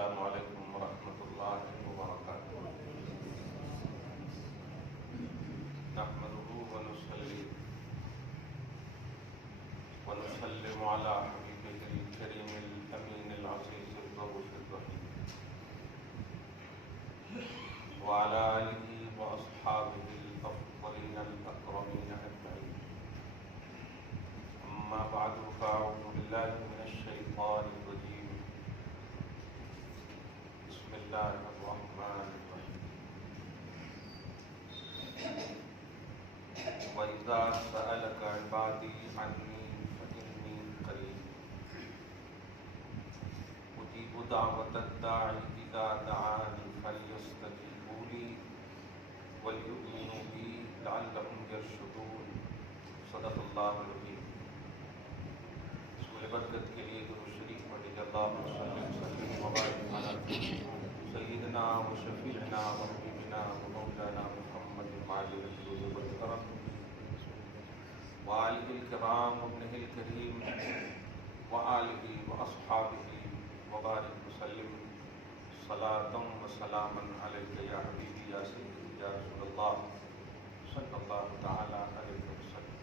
السلام علیکم ورحمۃ اللہ وبرکاتہ۔ نحمده ونصلي ونسلم على حبيبه الكريم الأمين العزيز الرؤوف الرحيم وعلى آله وأصحابه الأفضلين الأكرمين أجمعين، أما بعد فأعوذ بالله من الشيطان الرجيم، بسم الله الرحمن الرحيم۔ وَإِذَا سَأَلَكَ عِبَادِي عَنِّي فَإِنِّي قَرِيبٌ أُجِيبُ دَعْوَةَ الدَّاعِ إِذَا دَعَانِ فَلْيَسْتَجِيبُوا لِي وَلْيُؤْمِنُوا بِي لَعَلَّهُمْ يَرْشُدُونَ۔ صدق اللہ العظیم۔ سورہ برکت کے لیے درود شریف پڑھیے۔ اللہم صلی وسلم وبارک علی سیدنا و شفیعنا و حبیبنا و مولانا محمد معلم الجود والکرم وآلہ الکرام وابنہ الکریم وآلہ واصحابہ وبارک وسلم صلاۃ و سلاما علیک یا حبیبی یا سیدی یا رسول اللہ صلی اللہ تعالی علیہ وسلم۔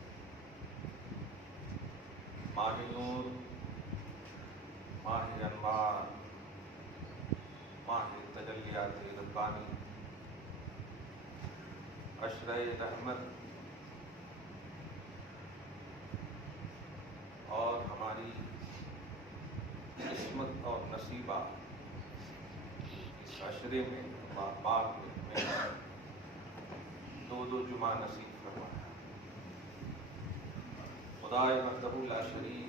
ماہ نور، ماہ انوار، ماہ تجلیات ربانی، عشرہ رحمت اور ہماری قسمت اور نصیبہ اس عشرے میں پاک میں دو جمعہ نصیب فرمایا۔ خدائے وحدہ لا شریک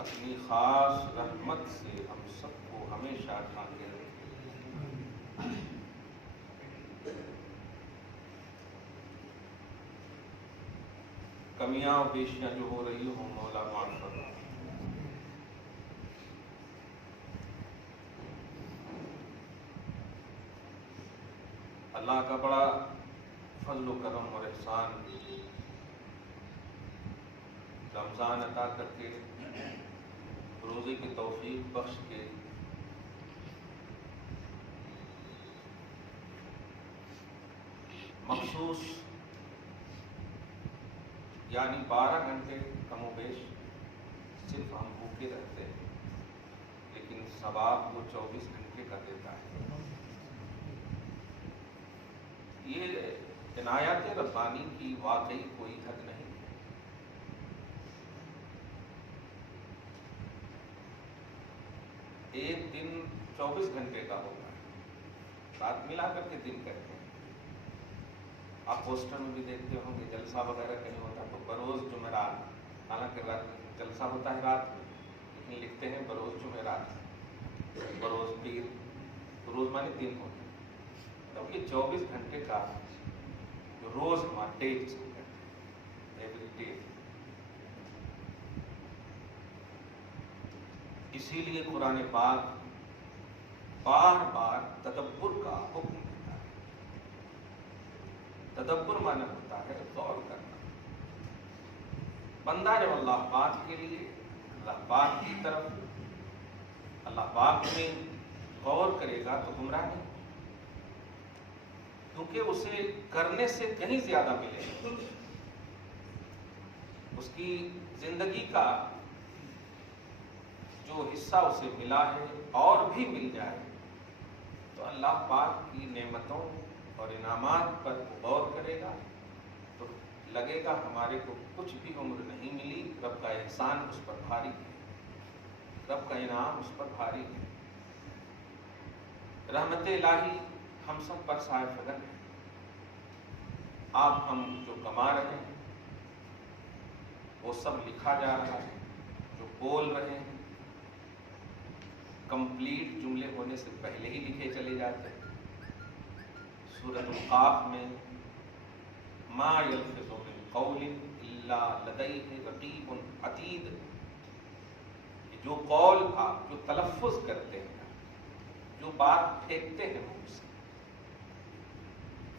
اپنی خاص رحمت سے ہم سب کو ہمیشہ ڈھانکے رکھے۔ کمیاں و بیشیاں جو ہو رہی ہوں مولا معاف فرما۔ اللہ کا بڑا فضل و کرم اور احسان، رمضان عطا کر کے روزے کی توفیق بخش کے مخصوص یعنی 12 گھنٹے کم و بیش صرف ہم بھوکے رہتے ہیں، لیکن ثواب وہ 24 گھنٹے کا دیتا ہے۔ یہ عنایات ربانی کی واقعی کوئی حد نہیں ہے۔ ایک دن 24 گھنٹے کا ہوتا ہے، رات ملا کر کے دن کہتے ہیں۔ آپ پوسٹر میں بھی دیکھتے ہوں گے جلسہ وغیرہ کہیں ہوتا ہے تو بروز جمعرات، حالانکہ جلسہ ہوتا ہے رات میں، لیکن لکھتے ہیں بروز جمعرات، بروز پیر، روز مانے دن ہوتا ہے۔ تو یہ 24 گھنٹے کا جو روز ہمارا ڈے جس کو کہتے ہیں، ایوری ڈے۔ اسی لیے قرآن پاک بار بار تدبر کا حکم دیتا ہے۔ تدبر مانا ہوتا ہے غور کرنا۔ بندہ جب اللہ پاک کے لیے، اللہ پاک کی طرف، اللہ پاک میں غور کرے گا تو گمراہ نہیں، کیونکہ اسے کرنے سے کہیں زیادہ ملے گا۔ اس کی زندگی کا جو حصہ اسے ملا ہے اور بھی مل جائے تو اللہ پاک کی نعمتوں اور انعامات پر غور کرے گا تو لگے گا ہمارے کو کچھ بھی عمر نہیں ملی، رب کا احسان اس پر بھاری ہے، رب کا انعام اس پر بھاری ہے۔ رحمت الہی ہم سب پر سایہ فگن ہے۔ آپ ہم جو کما رہے ہیں وہ سب لکھا جا رہا ہے، جو بول رہے ہیں کمپلیٹ جملے ہونے سے پہلے ہی لکھے چلے جاتے ہیں۔ سورۃ القاف میں ما یلفظ من قول الا لدیہ رقیب عتید، جو قول آپ جو تلفظ کرتے ہیں، جو بات پھینکتے ہیں منہ سے،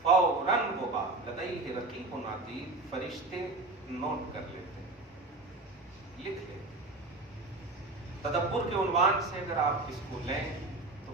فوراً وہ بات لدیہ رقیب عتید، فرشتے نوٹ کر لیتے ہیں، لکھ لیتے ہیں۔ تدبر کے عنوان سے اگر آپ اس کو لیں تو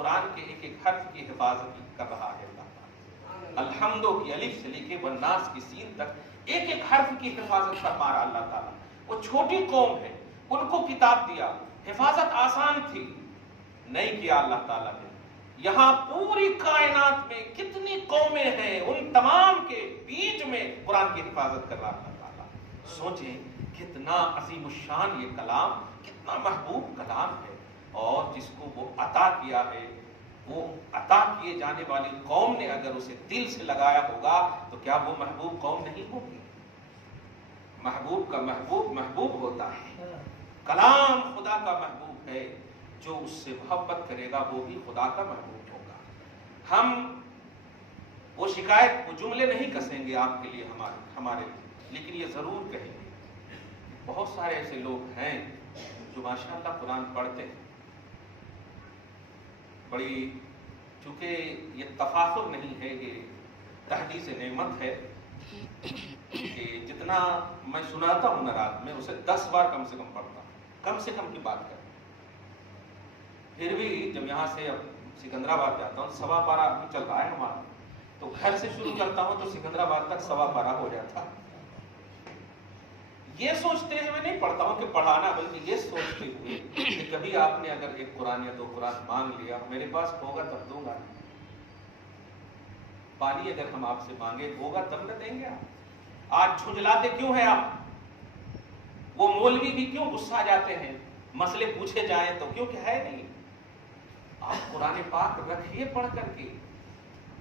قرآن کے ایک ایک حرف کی حفاظت کر رہا ہے اللہ تعالیٰ. الحمدو کی الف سے لے کے والناس کی سین تک ایک ایک حرف کی حفاظت فرما رہا اللہ تعالیٰ. وہ چھوٹی قوم ہے, ان کو کتاب دیا, حفاظت آسان تھی, نہیں کیا اللہ تعالیٰ نے. یہاں پوری کائنات میں کتنی قومیں ہیں, ان تمام کے بیچ میں قرآن کی حفاظت کر رہا اللہ تعالیٰ. سوچیں کتنا عظیم الشان یہ کلام, کتنا محبوب کلام ہے, اور جس کو وہ عطا کیا ہے, وہ عطا کیے جانے والی قوم نے اگر اسے دل سے لگایا ہوگا تو کیا وہ محبوب قوم نہیں ہوگی؟ محبوب کا محبوب محبوب ہوتا ہے. کلام خدا کا محبوب ہے, جو اس سے محبت کرے گا وہ بھی خدا کا محبوب ہوگا. ہم وہ شکایت, وہ جملے نہیں کسیں گے آپ کے لیے, ہمارے لیے, لیکن یہ ضرور کہیں گے. بہت سارے ایسے لوگ ہیں جو ماشاءاللہ قرآن پڑھتے ہیں, بڑی, چونکہ یہ تفاخر نہیں ہے, یہ تحدیث نعمت ہے کہ جتنا میں سناتا ہوں نہ رات میں, اسے 10 بار کم سے کم پڑھتا ہوں, کم سے کم کی بات کریں. پھر بھی جب یہاں سے اب سکندرآباد جاتا ہوں, 12:15 ابھی چل رہا ہے ہمارا, تو گھر سے شروع کرتا ہوں تو سکندرآباد تک 12:15 ہو جاتا. یہ سوچتے ہوئے نہیں پڑھتا ہوں کہ پڑھانا, بلکہ یہ سوچتے ہوئے کہ کبھی آپ نے اگر 1 قرآن یا 2 قرآن مانگ لیا, میرے پاس ہوگا تب دوں گا. پانی اگر ہم آپ سے مانگے ہوگا تب نہ دیں گے آپ. آج جھنجلاتے کیوں ہیں آپ؟ وہ مولوی بھی کیوں غصہ جاتے ہیں مسئلے پوچھے جائیں تو, کیونکہ ہے نہیں. آپ قرآن پاک رکھیے پڑھ کر کے,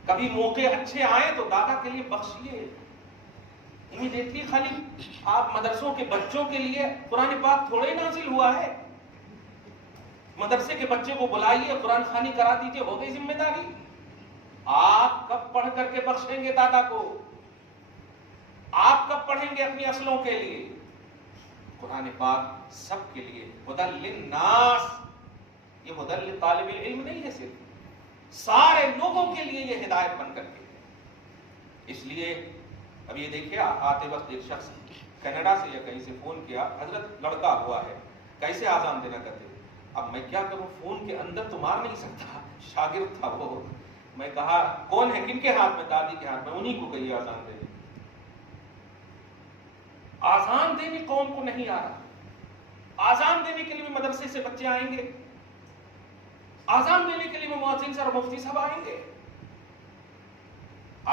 کبھی موقع اچھے آئے تو دادا کے لیے بخشیے. امیڈیٹلی خالی آپ مدرسوں کے بچوں کے لیے قرآن پاک تھوڑے نازل ہوا ہے. مدرسے کے بچے کو بلائیے, قرآن خوانی کرا دیجیے, ہو گئی ذمہ داری. آپ کب پڑھ کر کے بخشیں گے دادا کو؟ آپ کب پڑھیں گے اپنی اصلوں کے لیے؟ قرآن پاک سب کے لیے ہدی للناس, یہ ہدی لطالب العلم نہیں ہے, صرف سارے لوگوں کے لیے یہ ہدایت بن کر کے. اس لیے اب یہ دیکھیے, آتے وقت ایک شخص کینیڈا سے یا کہیں سے فون کیا, حضرت لڑکا ہوا ہے, کیسے آزان دینا کہتے. اب میں کیا کروں, فون کے اندر تو مار نہیں سکتا, شاگرد تھا وہ. میں کہا کون ہے, کن کے ہاتھ میں؟ دادی کے ہاتھ میں. انہیں کو کہیے آزان دے. آزان دینے قوم کو نہیں آ رہا. آزان دینے کے لیے بھی مدرسے سے بچے آئیں گے, آزان دینے کے لیے مؤذن صاحب اور مفتی صاحب آئیں گے.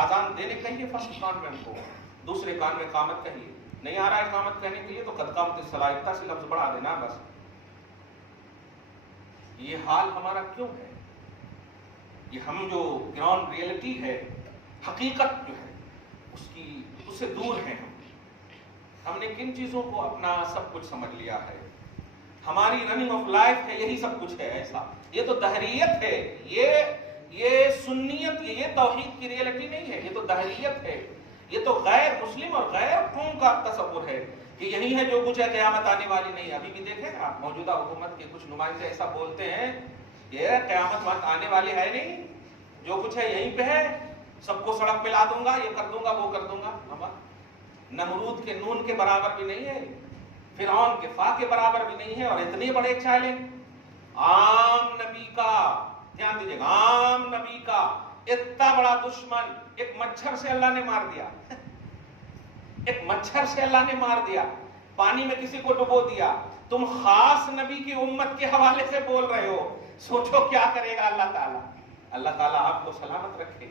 آزان دینے کہیے فرسٹ کان میں, ان کو دوسرے کان میں اقامت کہیے. نہیں آ رہا ہے اقامت کہنے کے لیے تو قد قامت الصلاۃ سے لفظ بڑھا دینا بس. یہ حال ہمارا کیوں ہے؟ یہ ہم جو گراؤنڈ ریئلٹی ہے, حقیقت جو ہے, اس سے دور ہیں. ہم نے کن چیزوں کو اپنا سب کچھ سمجھ لیا ہے. ہماری رننگ آف لائف ہے, یہی سب کچھ ہے. ایسا یہ تو دہریت ہے, یہ سنیت, یہ توحید کی ریئلٹی نہیں ہے, یہ تو دہریت ہے. یہ تو غیر مسلم اور غیر قوم کا تصور ہے کہ یہی ہے جو کچھ ہے, قیامت آنے والی نہیں. ابھی بھی دیکھیں آپ, موجودہ حکومت کے کچھ نمائندے ایسا بولتے ہیں یہ قیامت وقت آنے والی ہے نہیں, جو کچھ ہے یہیں پہ ہے, سب کو سڑک پہ لا دوں گا, یہ کر دوں گا, وہ کر دوں گا. نمرود کے نون کے برابر بھی نہیں ہے, فرعون کے فا کے برابر بھی نہیں ہے, اور اتنے بڑے چیلنج. عام نبی کا, دھیان دیجیے گا, عام نبی کا اتنا بڑا دشمن ایک مچھر سے اللہ نے مار دیا. ایک مچھر سے اللہ نے مار دیا, پانی میں کسی کو ڈبو دیا. تم خاص نبی کی امت کے حوالے سے بول رہے ہو, سوچو کیا کرے گا اللہ تعالیٰ. اللہ تعالیٰ آپ کو سلامت رکھے,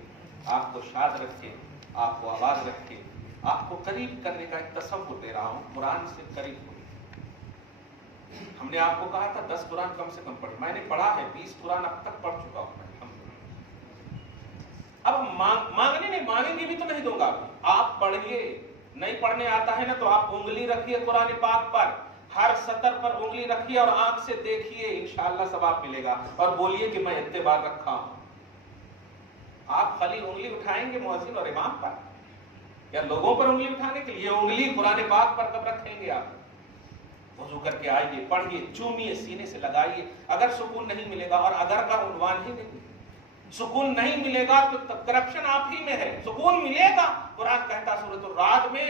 آپ کو شاد رکھے, آپ کو آباد رکھے. آپ کو قریب کرنے کا ایک تصور دے رہا ہوں, قرآن سے قریب ہو. ہم نے آپ کو کہا تھا 10 قرآن کم سے کم پڑھے, میں نے پڑھا ہے 20 قرآن اب تک پڑھ چکا ہوں میں. اب مانگنے نہیں, مانگیں گے بھی تو نہیں دوں گا. آپ پڑھیے, نہیں پڑھنے آتا ہے نا تو آپ انگلی رکھیے قرآن پاک پر, ہر سطر پر انگلی رکھیے اور آنکھ سے دیکھیے, انشاءاللہ ثواب ملے گا. اور بولیے کہ میں اتباع رکھا ہوں. آپ خالی انگلی اٹھائیں گے مؤذن اور امام پر, یا لوگوں پر انگلی اٹھانے کے لیے؟ انگلی قرآن پاک پر کب رکھیں گے آپ؟ وضو کر کے آئیے, پڑھیے, چومیے, سینے سے لگائیے. اگر سکون نہیں ملے گا, اور اگر کا عنوان ہی نہیں, سکون نہیں ملے گا تو کرپشن آپ ہی میں ہے. سکون ملے گا, قرآن کہتا سورۃ الرعد میں,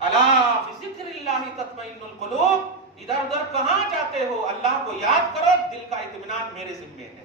الا بذکر اللہ تطمئن القلوب, ادھر ادھر کہاں جاتے ہو, اللہ کو یاد کرو, دل کا اطمینان میرے ذمے ہے.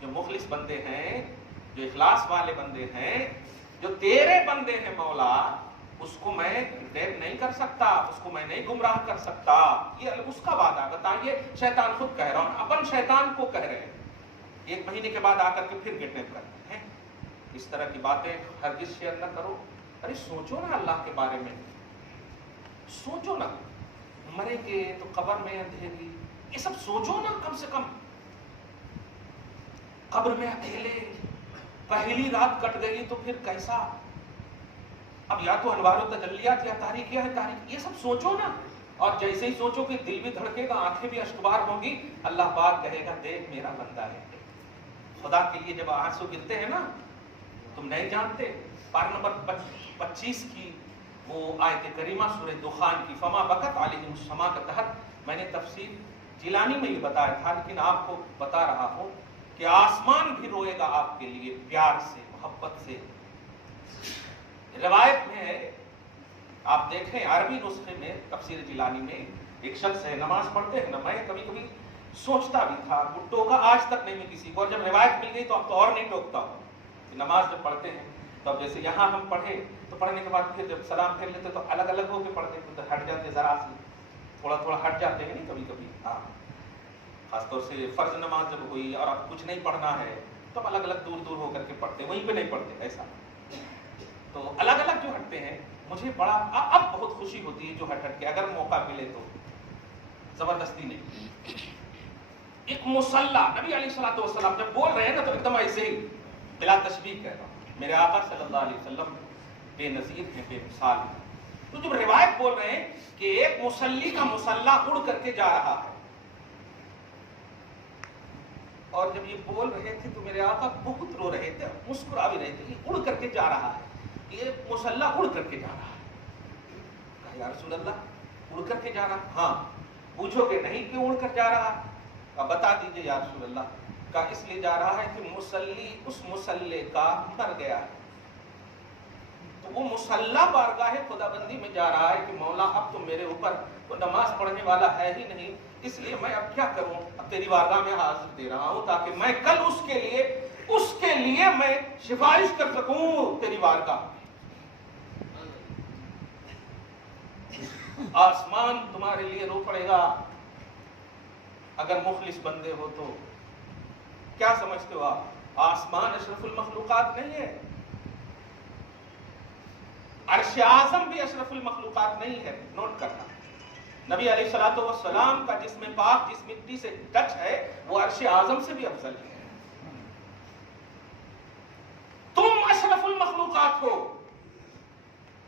جو مخلص بندے ہیں، جو اخلاص والے بندے ہیں، جو تیرے بندے ہیں مولا، اس کو میں کڈنیپ نہیں کر سکتا، اس کو میں نہیں گمراہ کر سکتا. یہ اس کا وعدہ. بتائیے شیطان خود کہہ رہا ہوں، اپن شیطان کو کہہ رہے ہیں. 1 مہینے کے بعد آ کر کے پھر کڈنیپ کرتے ہیں. اس طرح کی باتیں ہرگز شیئر نہ کرو. ارے سوچو نا اللہ کے بارے میں، سوچو نا. مریں گے تو قبر میں اندھیری، یہ سب سوچو نا. کم سے کم قبر میں اکیلے، پہلی رات کٹ گئی تو پھر کیسا. اب یا تو انوار و تجلیات یا تاریکیاں ہے تاریک، یہ سب سوچو نا. اور جیسے ہی سوچو کہ دل بھی دھڑکے گا، آنکھیں بھی اشکبار ہوں گی. اللہ پاک کہے گا دیکھ میرا بندہ ہے. خدا کے لیے جب آنسو گرتے ہیں نا، تم نہیں جانتے. پارہ نمبر 25 کی وہ آیت کریمہ سورہ دخان کی، فما بکت علیہم السماء کے تحت میں نے تفسیر جیلانی میں یہ بتایا تھا، لیکن آپ کو بتا رہا ہوں کہ آسمان بھی روئے گا آپ کے لیے پیار سے، محبت سے. روایت میں ہے، آپ دیکھیں عربی نسخے میں تفسیر جیلانی میں ایک شخص ہے، نماز پڑھتے ہیں نا. میں کبھی کبھی سوچتا بھی تھا، ٹوکا آج تک نہیں میں کسی کو، اور جب روایت مل گئی تو اب تو اور نہیں ٹوکتا ہوں. نماز جب پڑھتے ہیں تو اب جیسے یہاں ہم پڑھے تو پڑھنے کے بعد پھر جب سلام پھیر لیتے تو الگ الگ ہو کے پڑھتے ہیں، تو ہٹ جاتے ذرا سی، تھوڑا تھوڑا ہٹ جاتے ہیں نہیں کبھی کبھی. ہاں خاص طور سے فرض نماز جب ہوئی اور اب کچھ نہیں پڑھنا ہے تو الگ الگ دور دور ہو کر کے پڑھتے، وہیں پہ نہیں پڑھتے ایسا. تو الگ الگ جو ہٹتے ہیں مجھے بڑا اب بہت خوشی ہوتی ہے جو ہٹ ہٹ کے، اگر موقع ملے تو زبردستی نہیں. ایک مصلی نبی علیہ الصلوۃ والسلام جب بول رہے ہیں نا تو ایک دم ایسے ہی بلا تشبیہ کہہ رہا ہوں. میرے آقا صلی اللہ علیہ وسلم بے نظیر ہیں، بے مثال ہیں. تو جب روایت بول رہے ہیں کہ ایک مصلی کا مصلح اڑ کر کے جا رہا ہے، اور جب یہ بول رہے تھے تو میرے آقا بہت رو رہے تھے، مسکرا بھی رہے تھے. یہ اڑ کر کے جا رہا ہے، یہ مصلح اڑ کر کے جا رہا ہے. کہا یا رسول اللہ اڑ کر کے جا رہا؟ ہاں. پوچھو کہ نہیں کیوں اڑ کر جا رہا؟ اب بتا دیجئے یا رسول اللہ. کا اس لیے جا رہا ہے کہ مصلی اس مصلی کا مر گیا ہے. تو وہ مصلی بارگاہ خدا بندی میں جا رہا ہے کہ مولا اب تو میرے اوپر کوئی نماز پڑھنے والا ہے ہی نہیں، اس لیے میں اب کیا کروں، اب تیری بارگاہ میں حاضر دے رہا ہوں تاکہ میں کل اس کے لیے میں سفارش کر سکوں تیری بارگاہ. آسمان تمہارے لیے رو پڑے گا اگر مخلص بندے ہو تو. کیا سمجھتے ہو آپ؟ آسمان اشرف المخلوقات نہیں ہے، عرش اعظم بھی اشرف المخلوقات نہیں ہے. نوٹ کرنا، نبی علیہ الصلوۃ والسلام کا جسم پاک جس مٹی سے ٹچ ہے وہ عرش اعظم سے بھی افضل ہے. تم اشرف المخلوقات ہو،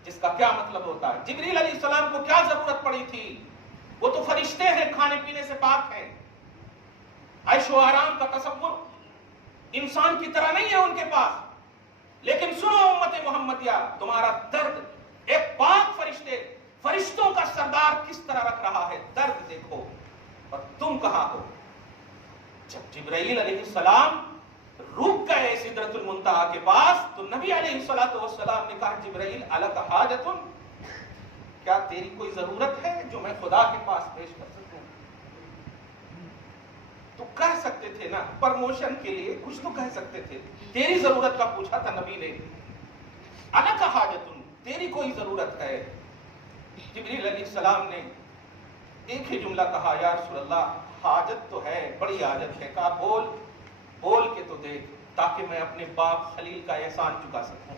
جس کا کیا مطلب ہوتا ہے؟ جبریل علیہ السلام کو کیا ضرورت پڑی تھی؟ وہ تو فرشتے ہیں، کھانے پینے سے پاک ہیں، عیش و آرام کا تصور انسان کی طرح نہیں ہے ان کے پاس. لیکن سنو امت محمدیہ، تمہارا درد ایک پاک فرشتوں کا سردار کس طرح رکھ رہا ہے، درد دیکھو. اور تم کہاں ہو؟ جب جبرائیل علیہ السلام رک گئے سدرۃ المنتہا کے پاس تو نبی علیہ الصلوۃ والسلام نے کہا جبرائیل الک حاجۃ، کیا تیری کوئی ضرورت ہے جو میں خدا کے پاس پیش کر سکوں؟ تو کہہ سکتے تھے نا، پرموشن کے لیے کچھ تو کہہ سکتے تھے. تیری ضرورت کا پوچھا تھا نبی نے، الک حاجۃ، تیری کوئی ضرورت ہے؟ جبریل علیہ السلام نے ایک ہی جملہ کہا، یا رسول اللہ حاجت تو ہے، بڑی حاجت ہے. کہا بول کے تو دیکھ تاکہ میں اپنے باپ خلیل کا احسان چکا سکوں.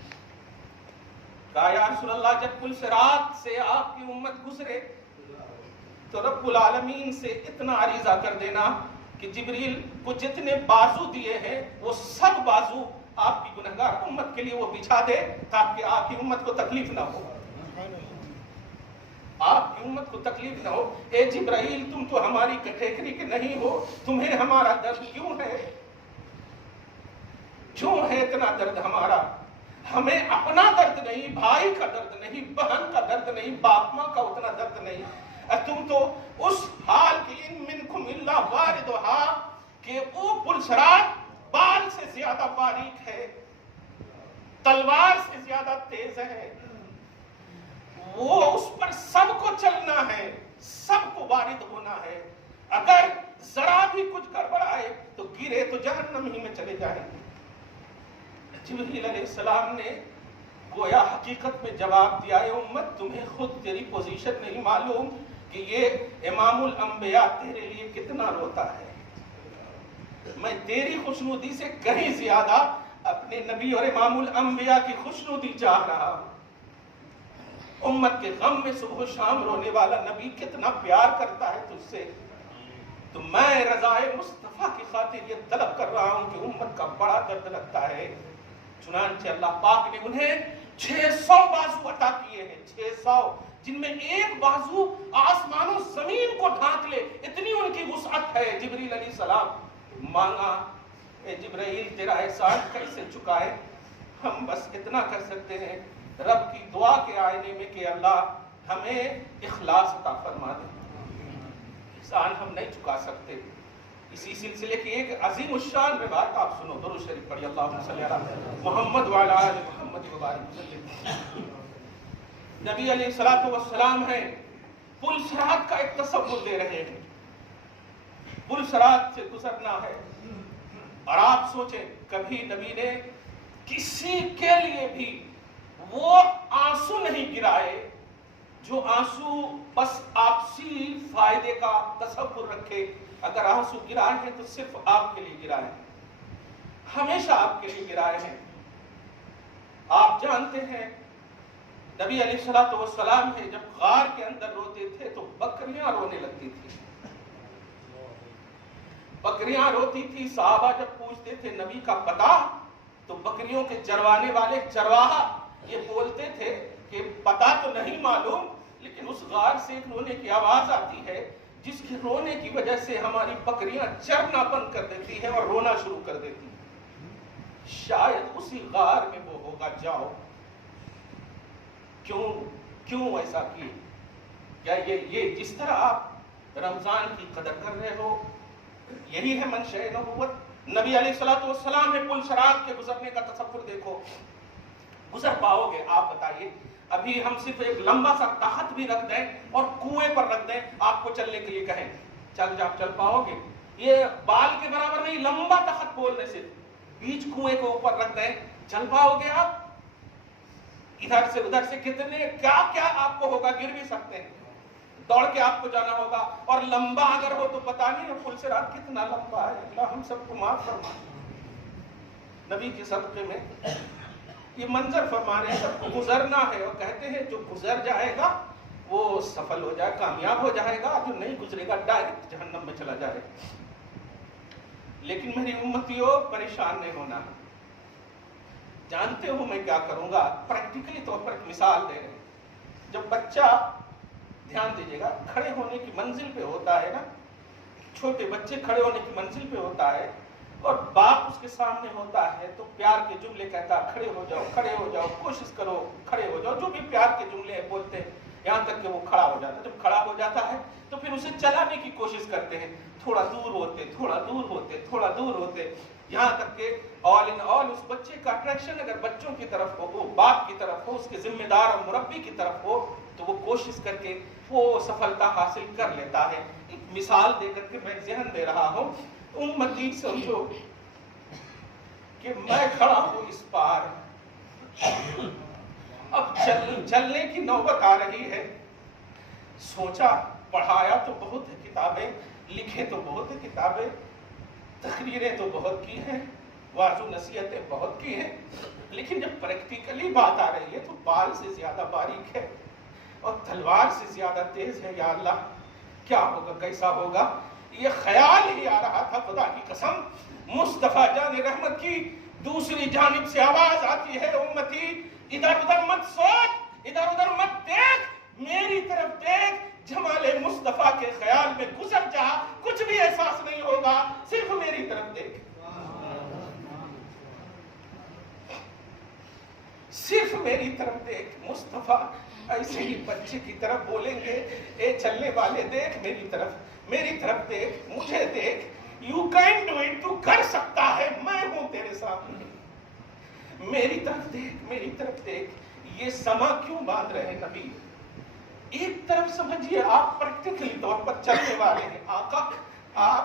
کہا یا رسول اللہ جب پل صراط سے آپ کی امت گزرے تو رب العالمین سے اتنا عریضہ کر دینا کہ جبریل کو جتنے بازو دیے ہیں وہ سب بازو آپ کی گنہگار امت کے لیے وہ بچھا دے تاکہ آپ کی امت کو تکلیف نہ ہو. آپ کی امت کو تکلیف نہ ہو. اے جبرائیل تم تو ہماری کٹھیکری کے نہیں ہو، تمہیں ہمارا درد کیوں ہے؟ کیوں ہے اتنا درد ہمارا؟ ہمیں اپنا درد نہیں، بھائی کا درد نہیں، بہن کا درد نہیں، باپ ماں کا اتنا درد نہیں. تم تو اس حال کی ان منکم الا واردھا کہ وہ پل صراط بال سے زیادہ باریک ہے، تلوار سے زیادہ تیز ہے، وہ اس پر سب کو چلنا ہے، سب کو وارد ہونا ہے. اگر ذرا بھی کچھ گڑبڑ آئے تو گرے تو جہنم ہی میں چلے جائیں گے. جبریل علیہ السلام نے گویا حقیقت میں جواب دیا، اے امت تمہیں خود تیری پوزیشن نہیں معلوم کہ یہ امام الانبیاء تیرے لیے کتنا روتا ہے. میں تیری خوشنودی سے کہیں زیادہ اپنے نبی اور امام الانبیاء کی خوشنودی چاہ رہا ہوں. امت کے غم میں صبح و شام رونے والا نبی کتنا پیار کرتا ہے تجھ سے، تو میں رضائے مصطفیٰ کی خاطر یہ طلب کر رہا ہوں کہ امت کا بڑا درد لگتا ہے. چنانچہ اللہ پاک نے انہیں 600 بازو عطا کیے ہیں، 600، جن میں ایک بازو آسمان و زمین کو ڈھانک لے، اتنی ان کی وسعت ہے. جبریل علیہ السلام مانگا، اے جبرائیل تیرا احسان کیسے چکائے؟ ہم بس اتنا کر سکتے ہیں رب کی دعا کے آئینے میں کہ اللہ ہمیں اخلاص عطا فرما دے. احسان ہم نہیں چکا سکتے. اسی سلسلے کی ایک عظیم الشان روایت آپ سنو، درود شریف پڑھیے، اللہم صلی علی محمد وعلی آل محمد وبارک وسلم. نبی علیہ الصلوۃ والسلام ہیں، پل صراط کا ایک تصور دے رہے ہیں. پل صراط سے گزرنا ہے، اور آپ سوچیں کبھی نبی نے کسی کے لیے بھی وہ آنسو نہیں گرائے جو آنسو بس آپسی فائدے کا تصور رکھے. اگر آنسو گرائے ہیں تو صرف آپ کے لیے گرائے ہیں، ہمیشہ آپ کے لیے گرائے ہیں. آپ جانتے ہیں نبی علیہ الصلوۃ والسلام ہے جب غار کے اندر روتے تھے تو بکریاں رونے لگتی تھی. بکریاں روتی تھی. صحابہ جب پوچھتے تھے نبی کا پتہ تو بکریوں کے چروانے والے چرواہا یہ بولتے تھے کہ پتہ تو نہیں معلوم، لیکن اس غار سے ایک رونے کی آواز آتی ہے جس کے رونے کی وجہ سے ہماری بکریاں چرنا بند کر دیتی ہے اور رونا شروع کر دیتی ہیں. شاید اسی غار میں وہ ہوگا. جاؤ، کیوں ایسا کیے؟ کیا یہ جس طرح آپ رمضان کی قدر کر رہے ہو یہی ہے منشأ نبوت؟ نبی علیہ الصلوۃ والسلام ہے، پل صراط کے گزرنے کا تصور دیکھو. گزر پاؤ گے آپ بتائیے؟ ابھی ہم صرف ایک لمبا سا تخت بھی رکھ دیں اور کنویں پر رکھ دیں، آپ کو چلنے کے لیے کہیں چل پاؤ گے؟ یہ بال کے برابر نہیں، لمبا تخت بولنے سے بیچ کنویں کے اوپر رکھ دیں، چل پاؤ گے آپ؟ ادھر سے ادھر سے کتنے کیا آپ کو ہوگا، گر بھی سکتے ہیں. دوڑ کے آپ کو جانا ہوگا، اور لمبا اگر ہو تو پتہ نہیں پل صراط کتنا لمبا ہے. اللہ ہم سب کو معاف فرمائے. نبی کے صدقے میں یہ منظر فرما رہے ہیں سب کو گزرنا ہے، اور کہتے ہیں جو گزر جائے گا وہ سفل ہو جائے، کامیاب ہو جائے گا، جو نہیں گزرے گا ڈائریکٹ جہنم میں چلا جائے گا. لیکن میری امتیوں پریشان نہیں ہونا. جانتے ہو میں کیا کروں گا؟ پریکٹیکلی طور پر ایک مثال دے رہے ہیں. جب بچہ، دھیان دیجیے گا، کھڑے ہونے کی منزل پہ ہوتا ہے نا، چھوٹے بچے کھڑے ہونے کی منزل پہ ہوتا ہے اور باپ اس کے سامنے ہوتا ہے تو پیار کے جملے کہتا ہے، کھڑے ہو جاؤ، کوشش کرو، کھڑے ہو جاؤ، جو بھی پیار کے جملے بولتے ہیں، یہاں تک کہ وہ کھڑا ہو جاتا ہے. جب کھڑا ہو جاتا ہے تو پھر اسے چلانے کی کوشش کرتے ہیں، تھوڑا دور ہوتے، یہاں تک کہ آل ان آل اس بچے کا اٹریکشن اگر بچوں کی طرف ہو، وہ باپ کی طرف ہو، اس کے ذمہ دار اور مربی کی طرف ہو، تو وہ کوشش کر کے وہ سفلتا حاصل کر لیتا ہے. ایک مثال دے کر کے میں ذہن دے رہا ہوں. امتی سمجھو کہ میں کھڑا ہوں اس پار، اب چلنے کی نوبت آ رہی ہے. سوچا پڑھایا تو بہت ہے کتابیں، لکھے تو بہت ہے کتابیں، تقریریں تو بہت کی ہیں، واعظ و نصیحتیں بہت کی ہیں، لیکن جب پریکٹیکلی بات آ رہی ہے تو بال سے زیادہ باریک ہے اور تلوار سے زیادہ تیز ہے. یا اللہ کیا ہوگا، کیسا ہوگا؟ یہ خیال ہی آ رہا تھا. خدا کی قسم مصطفیٰ جان رحمت کی دوسری جانب سے آواز آتی ہے، امتی ادھر ادھر مت سوچ، ادھر ادھر مت دیکھ، میری طرف دیکھ، جمال مصطفیٰ کے خیال میں گزر جا، کچھ بھی احساس نہیں ہوگا، صرف میری طرف دیکھ، صرف میری طرف دیکھ. مصطفیٰ ایسے ہی بچے کی طرف بولیں گے، اے چلنے والے دیکھ میری طرف دیکھ، مجھے دیکھ، یو کین ڈو اٹ، تو کر سکتا ہے، میں ہوں تیرے سامنے، میری طرف دیکھ. یہ سما کیوں باندھ رہے ہیں نبی؟ ایک طرف سمجھیے آپ پریکٹیکلی طور پر چلنے والے ہیں، آقا آپ